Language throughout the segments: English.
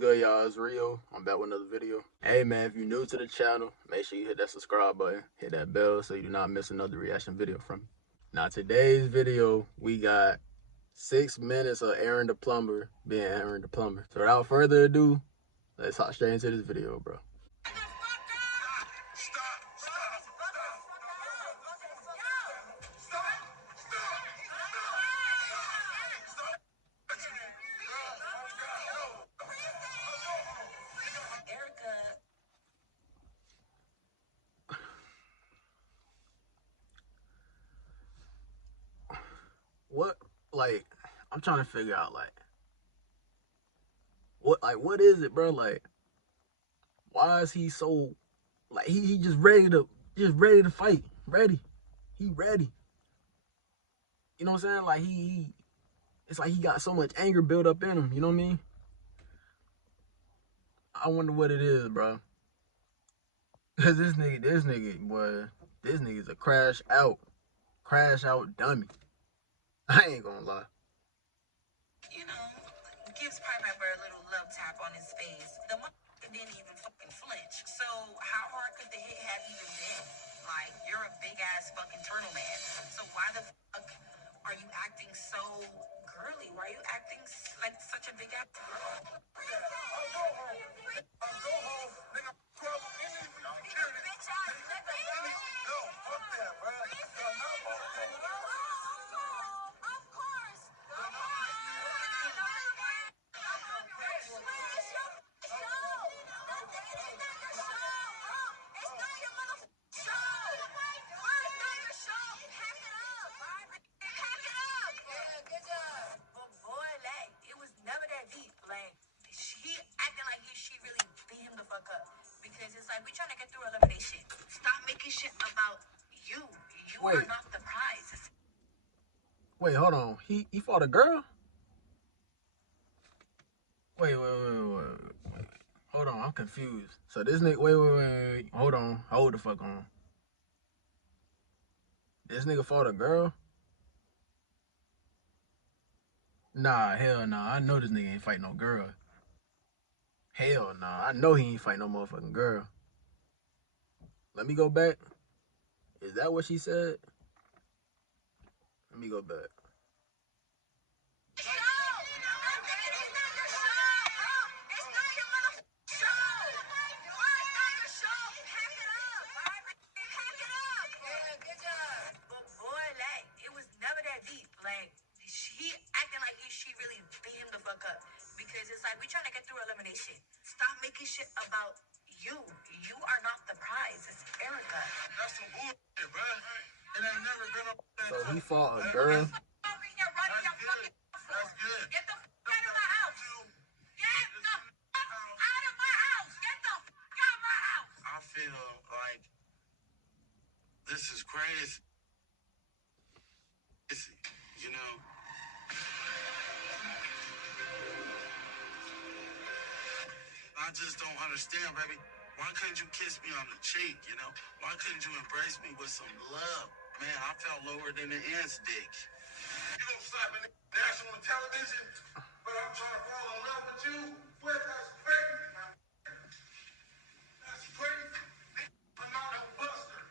good, y'all? It's Rio. I'm back with another video. Hey, man, if you're new to the channel, make sure you hit that subscribe button, hit that bell so you do not miss another reaction video from me. Now, today's video, we got 6 minutes of Aaron the Plumber being Aaron the Plumber. So without further ado, let's hop straight into this video, bro. What, like, I'm trying to figure out, what is it, bro? Like, why is he so, like, he just ready to fight, he ready. You know what I'm saying? Like, it's like he got so much anger built up in him, you know what I mean? I wonder what it is, bro. Cause this nigga, boy, this nigga's a crash out dummy. I ain't gonna lie. You know, gives Pineapple a little love tap on his face. The motherfucker didn't even fucking flinch. So how hard could the hit have even been? Like, you're a big ass fucking turtle man. So why the fuck are you acting so girly? Why are you acting like such a big ass girl? Like, we trying to get through elimination. Stop making shit about you. You are not the prize. Wait, hold on. He fought a girl? Wait. Hold on, I'm confused. So this nigga, wait. Hold on. Hold the fuck on. This nigga fought a girl? Nah, hell nah. I know this nigga ain't fight no girl. Hell nah. I know he ain't fight no motherfucking girl. Let me go back. Is that what she said? Let me go back. He acting like she really beat him the fuck up. Because it's like, we trying to get through elimination. Stop making shit about you. You are not the prize. It's Erica. That's some bullshit, bro. It ain't never been up there. So he fought a girl? That's good. Get the fuck out of my house. Get the fuck out of my house. Get the fuck out of my house. I feel like this is crazy. You know. I just don't understand, baby. Why couldn't you kiss me on the cheek, you know? Why couldn't you embrace me with some love? Man, I felt lower than the ant's dick. You gonna slap me on national television, but I'm trying to fall in love with you? Well, that's crazy, man. That's crazy. I'm not a buster.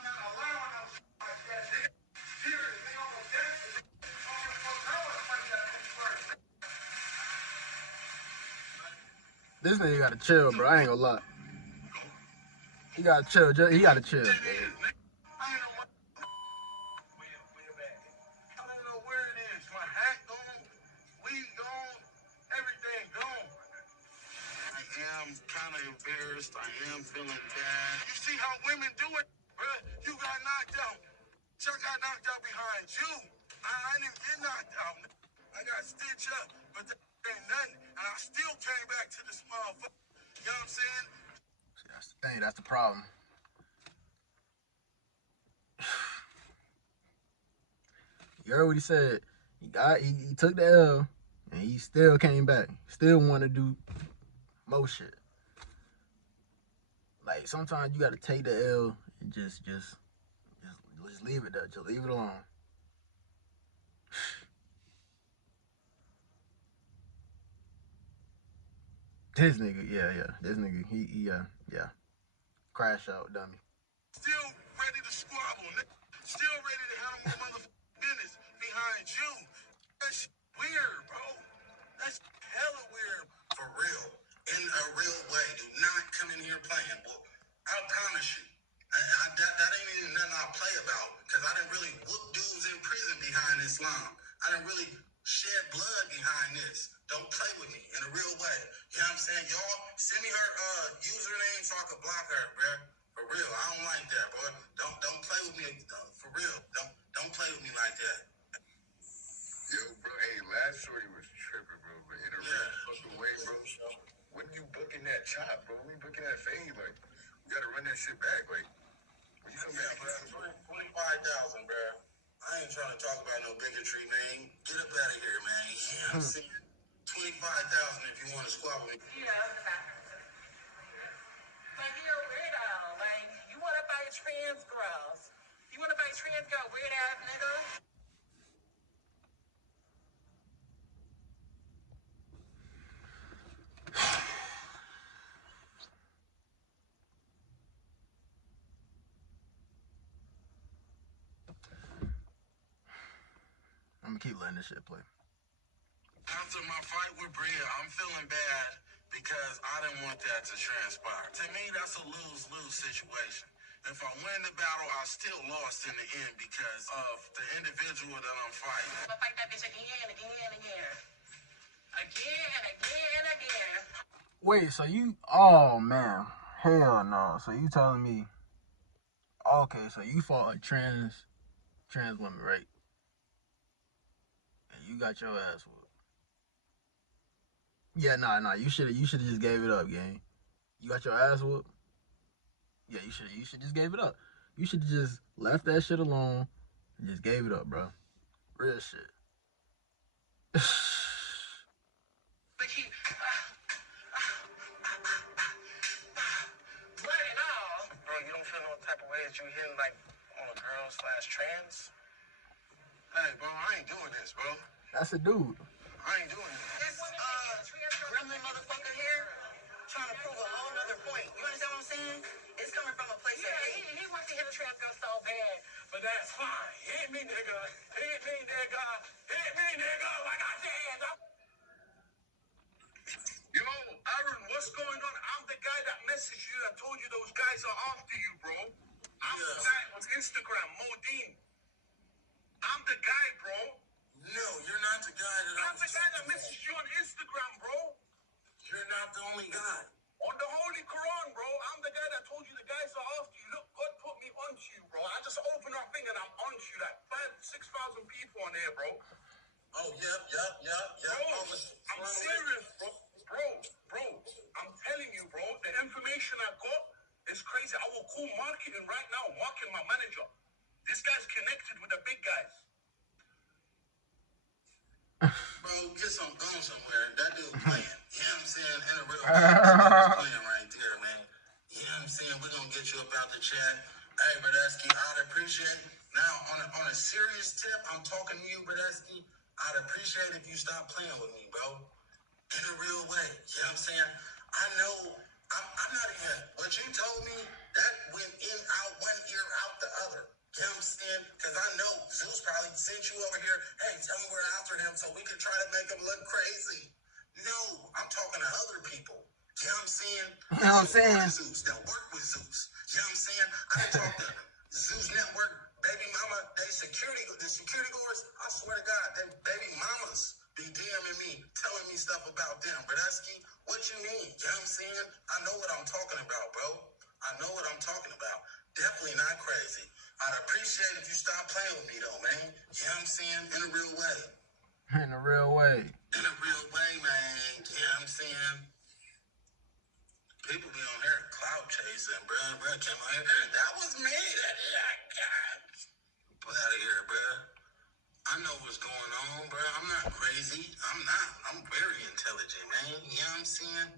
I'm not allowing no shit like that, nigga. Period. They don't know that. This nigga gotta chill, bro. I ain't gonna lie. He gotta chill. He gotta chill, bro. I'm kind of embarrassed. I am feeling bad. You see how women do it, bruh? You got knocked out. Chuck got knocked out behind you. I didn't get knocked out. I got stitched up, but that ain't nothing. And I still came back to this motherfucker. You know what I'm saying? That's the thing. That's the problem. You heard what he said. He took the L, and he still came back. Still want to do more shit. Like, sometimes you gotta take the L and just leave it there. Just leave it alone. This nigga, yeah. This nigga, yeah. Crash out, dummy. Still ready to squabble, nigga. Still ready to handle my motherfucking business behind you. That's weird, bro. That's hella weird. For real. In a real way. Do not come in here playing, boy. I promise you. That ain't even nothing I play about. Because I didn't really whoop dudes in prison behind Islam. I didn't really shed blood behind this. Don't play with me in a real way. You know what I'm saying? Y'all, send me her username so I can block her, bro. For real. I don't like that, boy. Don't play with me. For real. Don't play with me like that. Yo, bro, hey, last shorty was tripping, bro, but in a real fucking way, bro. When you booking that chop, bro? When you booking that fade, like, we gotta run that shit back, like, when you come back, bro, 25,000, bro. I ain't trying to talk about no bigotry, man. Get up out of here, man. Yeah, I'm saying 25,000 if you want to squabble me. Yeah. Like, you're a weirdo. Like, you want to fight trans girls. You want to fight trans girl, weird ass nigga? I'm gonna keep letting this shit play. After my fight with Bria, I'm feeling bad because I didn't want that to transpire. To me, that's a lose-lose situation. If I win the battle, I still lost in the end because of the individual that I'm fighting. I'm gonna fight that bitch again and again and again. Again and again and again. Wait, so you? Oh man, hell no. So you telling me? Okay, so you fought a trans woman, right? And you got your ass whooped. Yeah, nah. You should have just gave it up, gang. You got your ass whooped. Yeah, you should just gave it up. You should have just left that shit alone and just gave it up, bro. Real shit. But he, blood and all. Bro, you don't feel no type of way that you hitting like on a girl slash trans? Hey, bro, I ain't doing this, bro. That's a dude. I ain't doing this. This gremlin motherfucker here trying to prove a whole nother point. You understand what I'm saying? It's coming from a place of hate. He wants to hit a trans girl so bad, but that's fine. Hit me, nigga. Hit me, nigga. Hit me, nigga. Like I said. Yo, Aaron, what's going on? I'm the guy that messaged you and told you those guys are after you, bro. I'm the guy on Instagram, Modine. I'm the guy, bro. No, you're not the guy that I'm the guy that messaged you on Instagram, bro. You're not the only guy. On the Holy Quran, bro. I'm the guy that told you the guys are after you. Look, God put me onto you, bro. I just opened our thing and I'm onto you. Like 5,000-6,000 people on there, bro. Oh, yep. Bro, I'm serious, bro. Bro, I'm telling you, bro. The information I got is crazy. I will call marketing right now. Marketing my manager. This guy's connected with the big guys. Bro, get some going somewhere. That dude playing. You know what I'm saying? In a real way, that dude's playing right there, man. You know what I'm saying? We're gonna get you up out the chat. Hey, Bradesky, I'd appreciate. Now, on a serious tip, I'm talking to you, Bradesky. I'd appreciate if you stop playing with me, bro. In a real way. You know what I'm saying? I know I'm not even what you told me, that went in out one ear out the other. You know what I'm saying? Because I know Zeus probably sent you over here, hey, tell me we're after him so we can try to make him look crazy. No, I'm talking to other people. You know what I'm saying? You know what I'm saying? Zeus, that work with Zeus. You know what I'm saying? I can talk to Zeus Network, baby mama, the security guards, I swear to God, they baby mamas be DMing me, telling me stuff about them. Bradesky, what you mean? You know what I'm saying? I know what I'm talking about, bro. I know what I'm talking about. Definitely not crazy. I'd appreciate if you stop playing with me, though, man. You know what I'm saying? In a real way. In a real way. In a real way, man. You know what I'm saying? People be on here cloud chasing, bro. Came on here. That was me. Put out of here, bro. I know what's going on, bro. I'm not crazy. I'm not. I'm very intelligent, man. You know what I'm saying?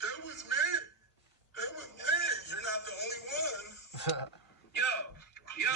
That was me. That was me. You're not the only one. Yo. Yeah.